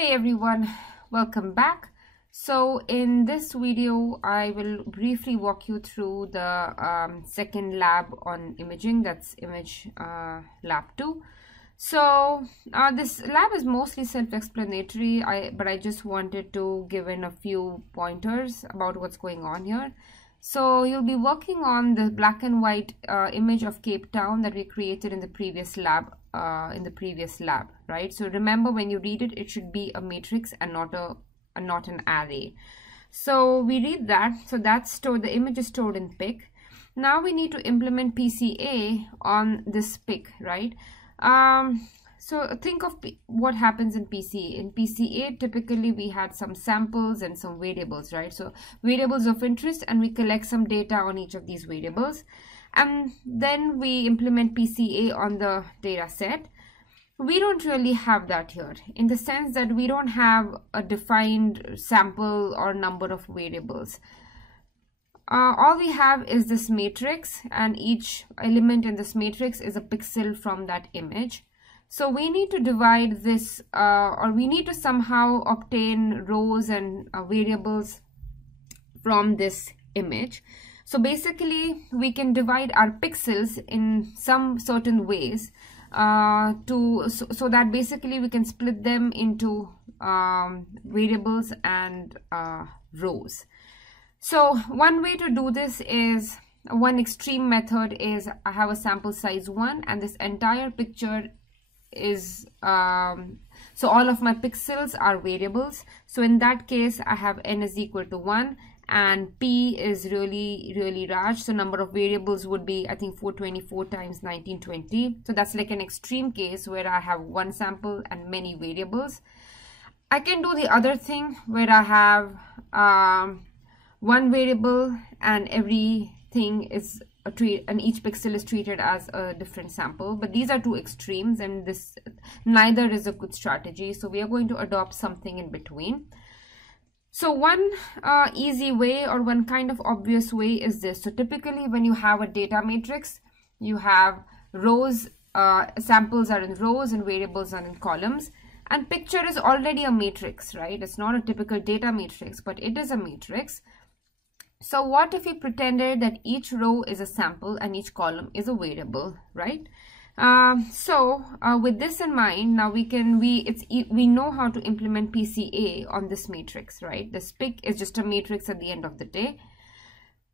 Hey everyone, welcome back. So in this video, I will briefly walk you through the second lab on imaging, that's image lab 2. So this lab is mostly self-explanatory, but I just wanted to give in a few pointers about what's going on here. So you'll be working on the black and white image of Cape Town that we created in the previous lab. Right? So remember, when you read it, it should be a matrix and not an array. So we read that. So that's stored. The image is stored in PIC. Now we need to implement PCA on this PIC, right? So think of what happens in PCA. In PCA, typically we had some samples and some variables, right? So variables of interest, and we collect some data on each of these variables. And then we implement PCA on the data set. We don't really have that here, in the sense that we don't have a defined sample or number of variables. All we have is this matrix, and each element in this matrix is a pixel from that image. So we need to divide this, or we need to somehow obtain rows and variables from this image. So basically, we can divide our pixels in some certain ways so that basically we can split them into variables and rows. So one way to do this is, one extreme method is, I have a sample size 1 and this entire picture is so all of my pixels are variables. So in that case, I have n is equal to 1 and p is really large. So number of variables would be, I think, 424 times 1920. So that's like an extreme case where I have one sample and many variables. I can do the other thing where I have one variable and everything is and each pixel is treated as a different sample. But these are two extremes, and this neither is a good strategy. So we are going to adopt something in between. So one easy way, or one kind of obvious way, is this. So typically when you have a data matrix, you have rows, samples are in rows and variables are in columns, and picture is already a matrix, right? It's not a typical data matrix, but it is a matrix. So what if we pretended that each row is a sample and each column is a variable, right? With this in mind, now we know how to implement PCA on this matrix, right? This PIC is just a matrix at the end of the day.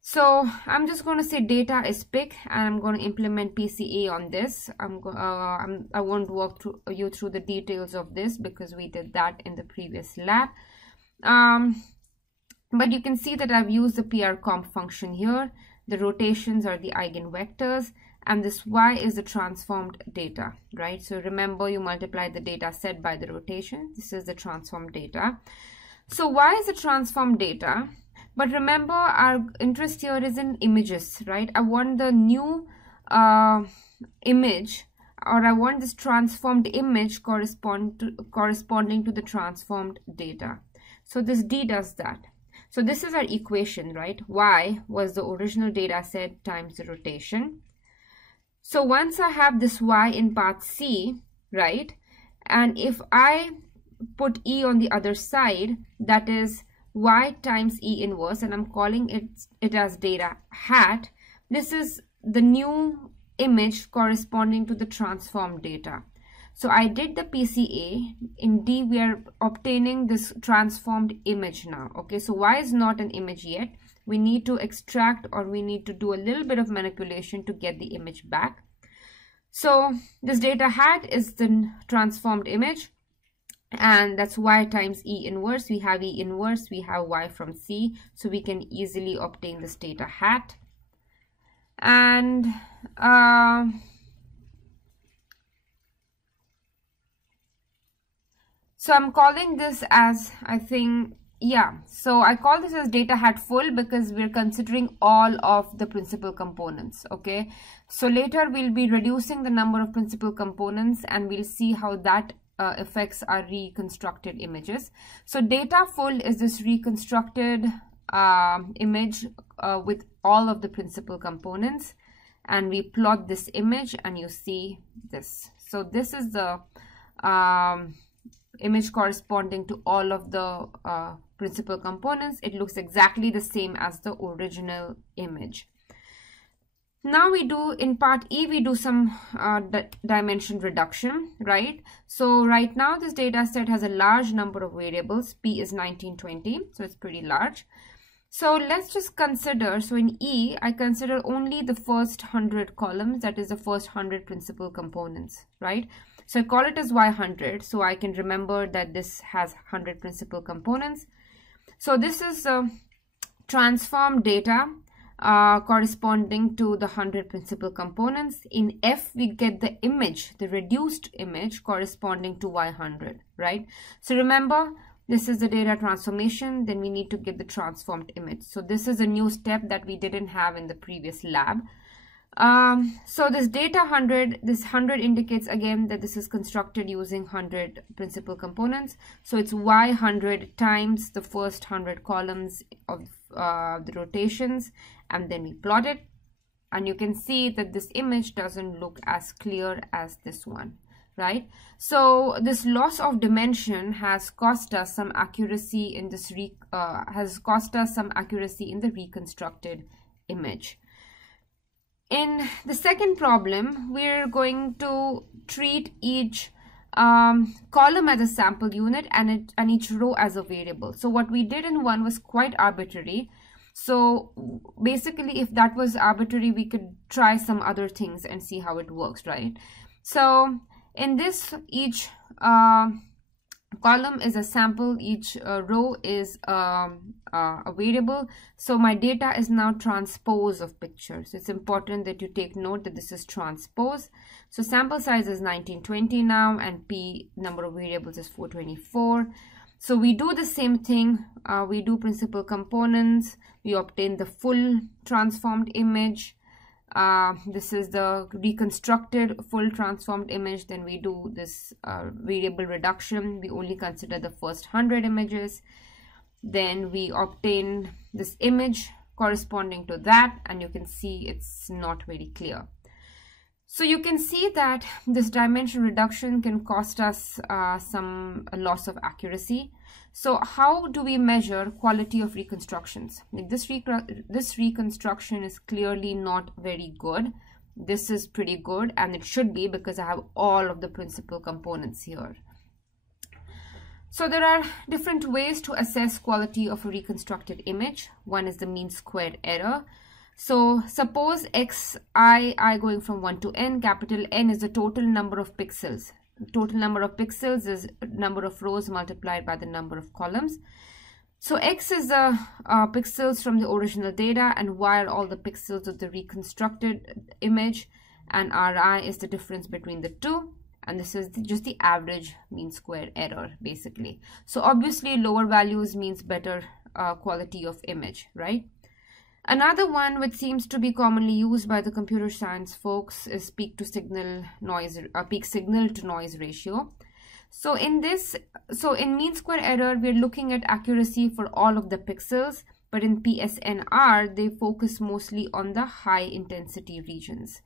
So I'm just going to say data is PIC, and I'm going to implement PCA on this. I won't walk you through the details of this because we did that in the previous lab. But you can see that I've used the prcomp function here. The rotations are the eigenvectors, and this y is the transformed data, right? So remember, you multiply the data set by the rotation. This is the transformed data. So y is the transformed data, but remember, our interest here is in images, right? I want the new image, or I want this transformed image corresponding to the transformed data. So this D does that. So this is our equation, right? Y was the original data set times the rotation. So once I have this y in path C, right? And if I put E on the other side, that is y times E inverse, and I'm calling it as data hat. This is the new image corresponding to the transformed data. So I did the PCA. In D, we are obtaining this transformed image now. Okay, so y is not an image yet. We need to extract, or we need to do a little bit of manipulation to get the image back. So this data hat is the transformed image, and that's y times E inverse. We have E inverse, we have y from C, so we can easily obtain this data hat. And so I'm calling this as, so I call this as data hat full because we're considering all of the principal components, okay? So later we'll be reducing the number of principal components, and we'll see how that affects our reconstructed images. So data full is this reconstructed image with all of the principal components, and we plot this image and you see this. So this is the image corresponding to all of the principal components, it looks exactly the same as the original image. Now we do, in part E, we do some dimension reduction, right? So right now this data set has a large number of variables. P is 1920, so it's pretty large. So let's just consider, so in E, I consider only the first 100 columns, that is the first 100 principal components, right? So I call it as Y100, so I can remember that this has 100 principal components. So this is transform data corresponding to the 100 principal components. In F, we get the image, the reduced image corresponding to Y100, right? So remember, this is the data transformation, then we need to get the transformed image. So this is a new step that we didn't have in the previous lab. So this data 100, this 100 indicates again that this is constructed using 100 principal components. So it's Y100 times the first 100 columns of the rotations, and then we plot it, and you can see that this image doesn't look as clear as this one, right? So this loss of dimension has cost us some accuracy in this in the reconstructed image. In the second problem, we're going to treat each column as a sample unit and each row as a variable. So what we did in one was quite arbitrary. So basically, if that was arbitrary, we could try some other things and see how it works, right? So in this, each column is a sample, each row is a variable. So my data is now transpose of pictures. It's important that you take note that this is transpose. So sample size is 1920 now, and P number of variables is 424. So we do the same thing. We do principal components. We obtain the full transformed image. This is the reconstructed full transformed image. Then we do this variable reduction. We only consider the first 100 images. Then we obtain this image corresponding to that, and you can see it's not very clear. So you can see that this dimension reduction can cost us some loss of accuracy. So how do we measure quality of reconstructions? This reconstruction is clearly not very good. This is pretty good, and it should be because I have all of the principal components here. So there are different ways to assess quality of a reconstructed image. One is the mean squared error. So suppose xi going from 1 to n, capital N is the total number of pixels. The total number of pixels is number of rows multiplied by the number of columns. So x is the pixels from the original data, and y are all the pixels of the reconstructed image, and ri is the difference between the two. And this is just the average mean square error, basically. So obviously lower values means better quality of image, right? Another one which seems to be commonly used by the computer science folks is peak signal to noise ratio. So in mean square error, we're looking at accuracy for all of the pixels, but in PSNR, they focus mostly on the high intensity regions.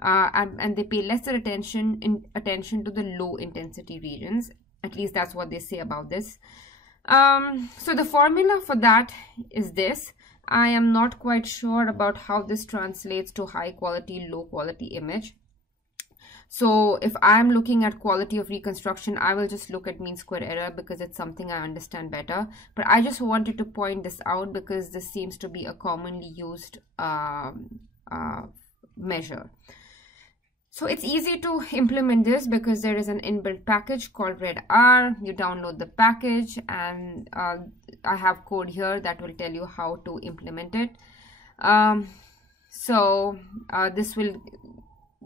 And they pay lesser attention to the low intensity regions. At least that's what they say about this. So the formula for that is this. I am not quite sure about how this translates to high quality, low quality image. So if I'm looking at quality of reconstruction, I will just look at mean square error because it's something I understand better. But I just wanted to point this out because this seems to be a commonly used measure. So it's easy to implement this because there is an inbuilt package called RedR. You download the package, and I have code here that will tell you how to implement it. This will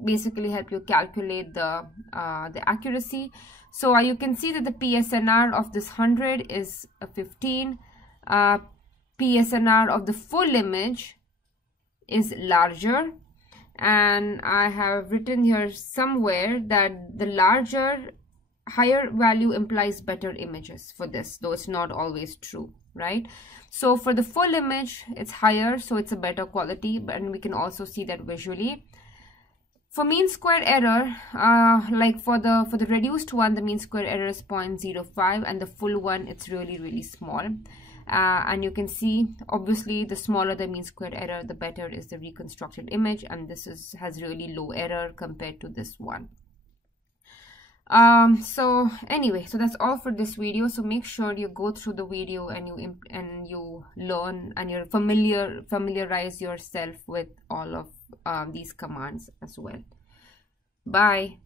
basically help you calculate the accuracy. So you can see that the PSNR of this 100 is 15. PSNR of the full image is larger. And I have written here somewhere that the higher value implies better images for this, though it's not always true, right? So for the full image, it's higher, so it's a better quality, and we can also see that visually. For mean square error, like for the reduced one, the mean square error is 0.05, and the full one, it's really small. And you can see, obviously, the smaller the mean square error, the better is the reconstructed image, and this has really low error compared to this one. So anyway, so that's all for this video. So make sure you go through the video and you learn and you familiarize yourself with all of these commands as well. Bye.